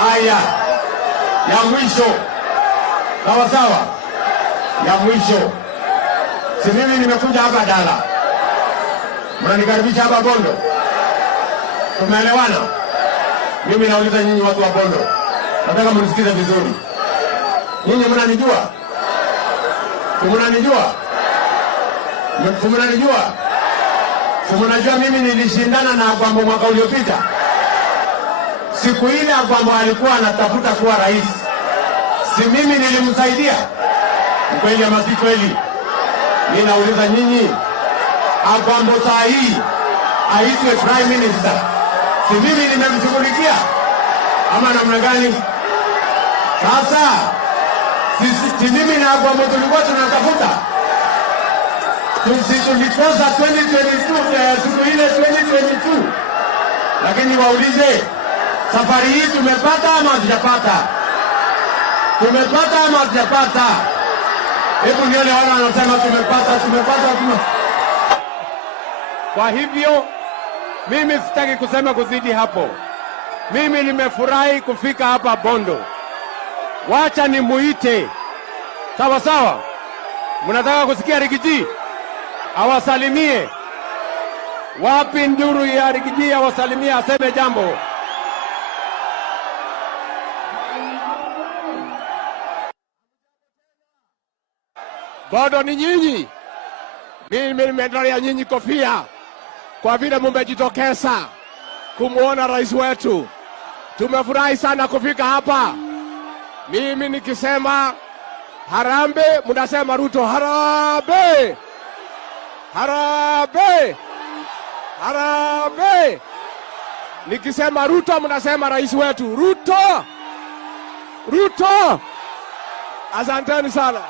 Haya, ya mwisho, sawa sawa, ya mwisho. Si mimi nimekuja hapa Dala, mnanikaribisha hapa Bondo, tumeelewana? Mimi nauliza nyinyi watu wa Bondo, nataka mnisikize vizuri. Nyinyi mnanijua? Mnanijua? Mnanijua? Mnajua mimi nilishindana na Agwambo mwaka uliopita. Siku ile Agwambo alikuwa anatafuta kuwa rais, si mimi nilimsaidia? Kweli ama si kweli? Mimi nauliza nyinyi, Agwambo saa hii aitwe prime minister, si mimi nimemshughulikia ama namna gani? Sasa si mimi na Agwambo tulikuwa tunatafuta, tulikosa 2022 siku ile 2022, lakini waulize, safari hii tumepata ama hatujapata? Tumepata ama hatujapata? Hebu nione wale wanasema tumepata. Kwa hivyo mimi sitaki kusema kuzidi hapo. Mimi nimefurahi kufika hapa Bondo. Wacha nimuite. Sawa sawa. Mnataka kusikia Rigiji awasalimie? Wapi nduru ya Rigiji awasalimie, aseme jambo? Bondo ni nyinyi. Mimi nimeandalia nyinyi kofia kwa vile mmejitokeza kumuona rais wetu. Tumefurahi sana kufika hapa. Mimi nikisema harambe, mnasema Ruto harambe. Harambe. Harambe. Nikisema Ruto, mnasema rais wetu Ruto. Ruto. Asanteni sana.